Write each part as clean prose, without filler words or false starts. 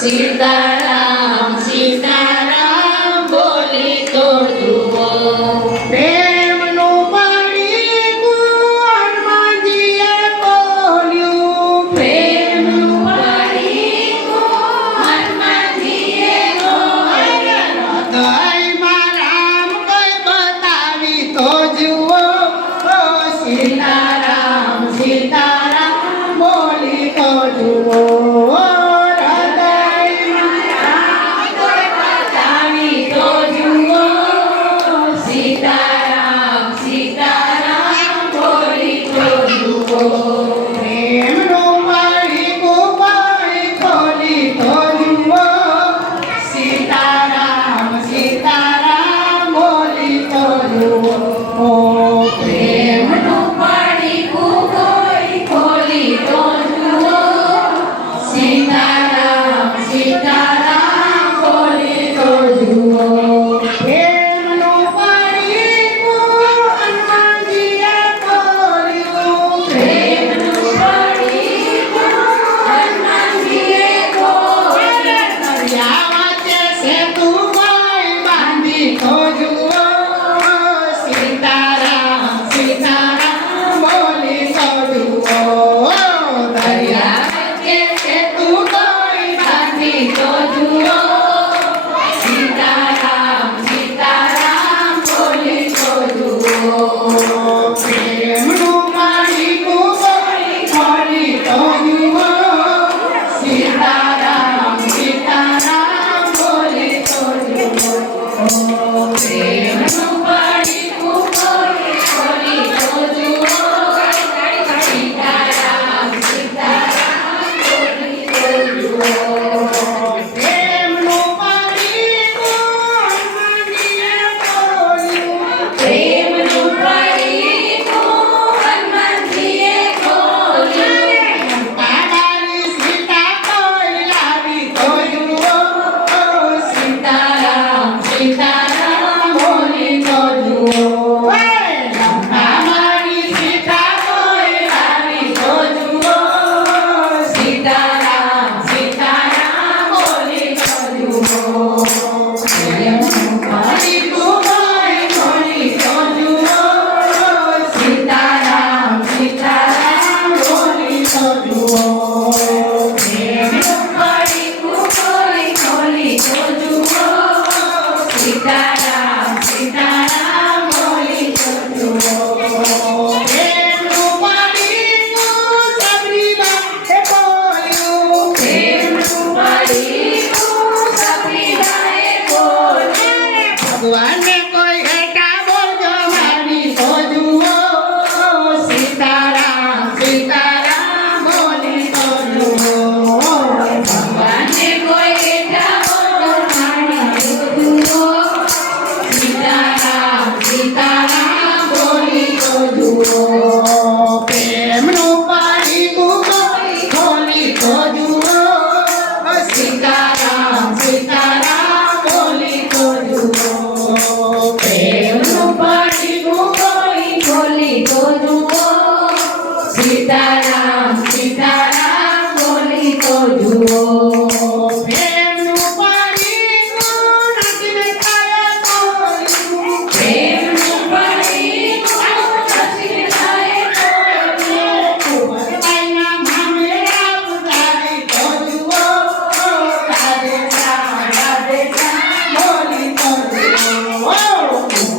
સીતારામ સીતારામ બોલી તો જુઓ પ્રેમનું પડીકું હનુમાનજીએ બોલ્યું. પ્રેમનું પડીકું હનુમાનજીએ બોલ્યું. હૃદયમાં રામ કોઈ બતાવી તો જુઓ. સીતારામ સીતારામ બોલી તો જુઓ. બતાવી તો જુઓ સીતારામ સીતારામ બોલી તો જુઓ પ્રેમનું પડીકું કોઈ ખોલી તો જુઓ. સીતારામ સીતારામ બોલી તો જુઓ. પ્રેમનું પડીકું કોઈ ખોલી તો જુઓ સીતારામ સીતારામ બોલી તો જુઓ પ્રેમનું પડીકું હનુમાનજીએ બોલ્યું. પ્રેમનું પડીકું હનુમાનજીએ બોલ્યું. દરિયા વચ્ચે સેતુ કોઈ બાંધી તો જુઓ. સીતારામ સીતારામ બોલી તો જુઓ. દરિયા વચ્ચે સેતુ કોઈ બાંધી તો જુઓ. સીતારામ સીતારામ બોલી તો જુઓ પ્રેમનું પડીકું કોઈ ખોલી તો જુઓ. સીતારામ સીતારામ બોલી તો જુઓ પ્રેમનું પડીકું કોઈ ખોલી તો જુઓ સીતારામ સીતારામ બોલી તો જુઓ પ્રેમનું પડીકું હનુમાનજીએ બોલ્યું. પ્રેમનું પડીકું હનુમાનજીએ ખોલ્યું. તારી સીતા કોઈ લાવી તો જુઓ. સીતારામ સીતારામ બોલી તો જુઓ અમારી સીતા કોઈ આવી તો જુઓ સીતારામ સીતારામ બોલી તો જુઓ પ્રેમનું પડીકું કોઈ ખોલી તો જુઓ સીતારામ સીતારામ બોલી તો જુઓ પ્રેમનું પડીકું કોઈ ખોલી તો જુઓ સીતારામ સીતારામ બોલી તો જુઓ પ્રેમનું પડીકું સબરીબાઈએ બોલ્યું. પ્રેમનું પડીકું સપરીબાએ બોલ્યું. ભગવાનને કોઈ ઘટા બોલજો મારી તો જુઓ. સીતારામ સીતારામ બોલી તો જુઓ. ભગવાનને કોઈ બેઠા બોલો મારી તો જુઓ સીતારામ સીતારામ બોલી તો જુઓ પ્રેમનું પડીકું કોઈ ખોલી તો જુઓ. સીતારામ સીતારામ બોલી તો જુઓ પ્રેમનું પડીકું કોઈ ખોલી તો જુઓ સીતારામ સીતારામ બોલી તો જુઓ પ્રેમનું પડીકું નાચીને ખાયા બોલ્યું. પ્રેમનું પડીકું નાચીને ખાય બોલ્યું. ભગવાનના મામેરા ઉતારી તો જુઓ. રાધે શ્યામ રાધે શ્યામ બોલી તો જુઓ.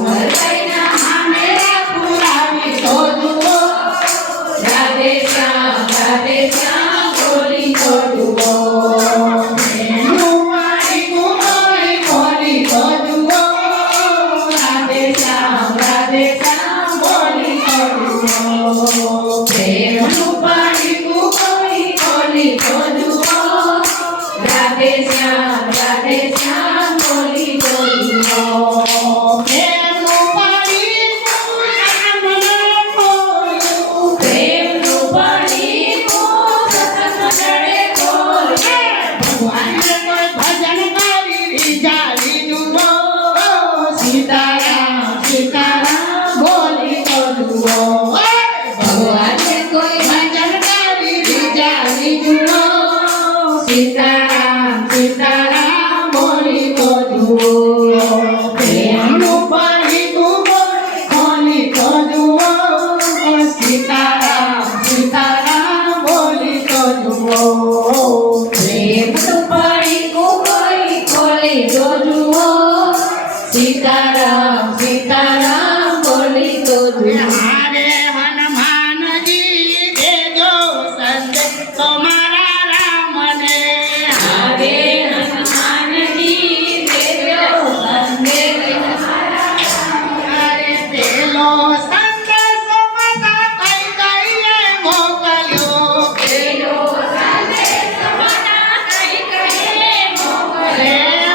વરરાયના મામેરા પુરાવી તો જુઓ રાધે શ્યામ બોલી તો જુઓ પ્રેમનું પડીકું કોઈ ખોલી તો જુઓ. રાધે શ્યામ બોલી તો જુઓ પ્રેમનું પડીકું કોઈ ખોલી તો જુઓ રાધે શ્યામ બોલી તો જુઓ પ્રેમનું પડીકું સામને બોલ્યું. પ્રેમનું પડીકું સતત જડે ખોલ્યું. ભગવાનને કોઈ ભજન કરી રીઝાવી જુઓ. સીતારામ સીતારામ બોલી તો જુઓ. ભગવાનને કોઈ ભજન કરી રીઝાવી જુઓ. સીતારામ સીતારામ બોલી તો જુઓ પ્રેમનું પડીકું ખોલી તો જુઓ સીતારામ સીતારામ બોલી તો જુઓ પ્રેમનું પડીકું કોઈ ખોલી તો જુઓ સીતારામ સીતારામ બોલી તો જુઓ હારે હનુમાનજી દેજો સંદેશ તમારા રામને હરે હનુમાનજી દેજો સંદેશ અરે પેલો સંદેશો માતા કઈ કઈએ મોકલ્યો પેલો સંદેશ માતા કઈ કહીએ મોકલે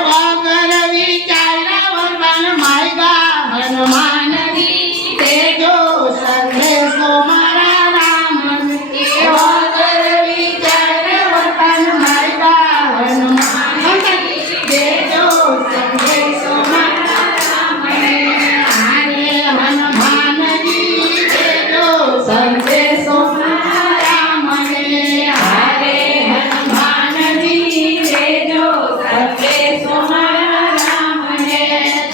વગર વિચાર્યા વતન માયગા હનુમાનજી દેજો સંદેશો મારા રામને વગર વિચાર્યા વતન માયગા હનુમાનજી દેજો સંદેશો મારા રામને હારે હનુમાનજી દેજો સંદેશો મારા રામને હરે હનુમાનજી દેજો સંદેશો મારા રામને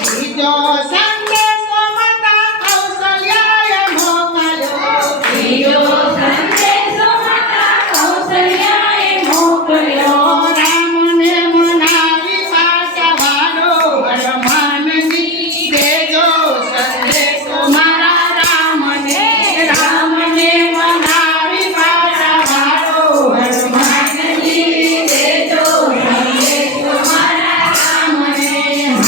બીજો સંદેશો માતા કૌશલ્યાએ મોકલ્યો બીજો સંદેશો માતા કૌશલ્યાએ મોકલ્યો રામને મનાવી પાછા વાળો હનુમાનજી દેજો સંદેશો મારા રામને રામને મનાવી પાછા વાળો હનુમાનજી દેજો સંદેશો મારા રામને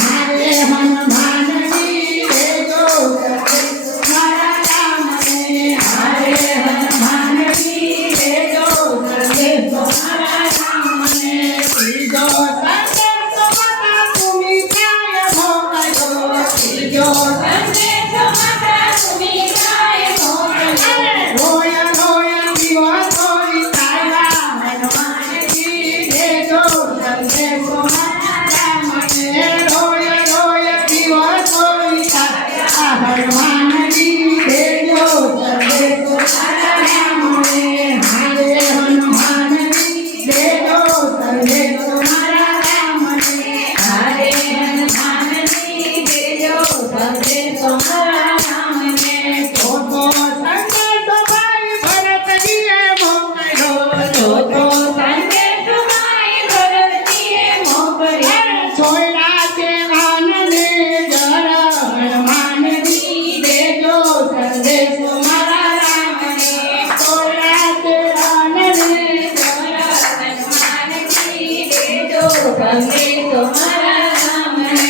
હારે હનુમાનજી દેજો સંદેશો મારા રામને હારે હનુમાનજી દેજો સંદેશો મારા રામને ત્રીજો સંદેશો માતા સુમિત્રાએ મોકલ્યો ત્રીજો સંદેશો માતા સુમિત્રાએ મોકલ્યો રોયા રોયા દિવસો વિતાવ્યા હનુમાનજી દેજો સંદેશો મારા રામને રોયા રોયા દિવસો વિતાવ્યા હનુમાનજી દેજો સંદેશો મારા રામને હારે હનુમાનજી દેજો સંદેશો મારા રામને હરે હનુમાનજી દેજો સંદેશો મારા રામને ચોથો સંદેશો ભાઈ ભરતજીએ મોકલ્યો ચોથો સંદેશો માય ભરતીએ મોકલ્યો છોયરા છે વાનને જર હનુમાનજી દેજો સંદેશો મારા રામને છોયરા છે વાનને હનુમાનજી દેજો સંદેશો મારા રામને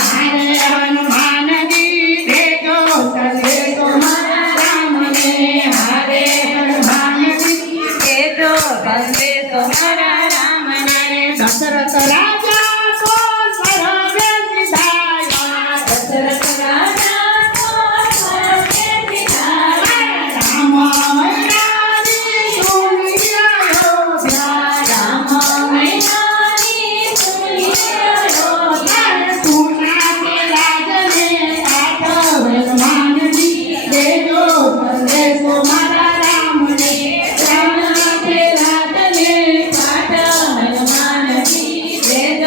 હારે હનુમાનજી દેજો સંદેશો મારા રામને હારે હનુમાનજી દેજો સંદેશો મારા રામને દશરથ રાજા કો સરવે સિધાયા દશરથ રાજા કો સ્વર્ગે સિધાયા રામાયણાની સુનિયાયો રામ મૈનાની સુનિયો સુના કે રાજને આઠ હનુમાનજી દેજો સંદેશો મારા રામને રામનાથે રાતને પાઠ હનુમાનજી દેજો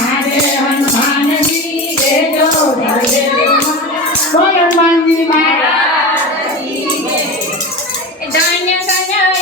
મારા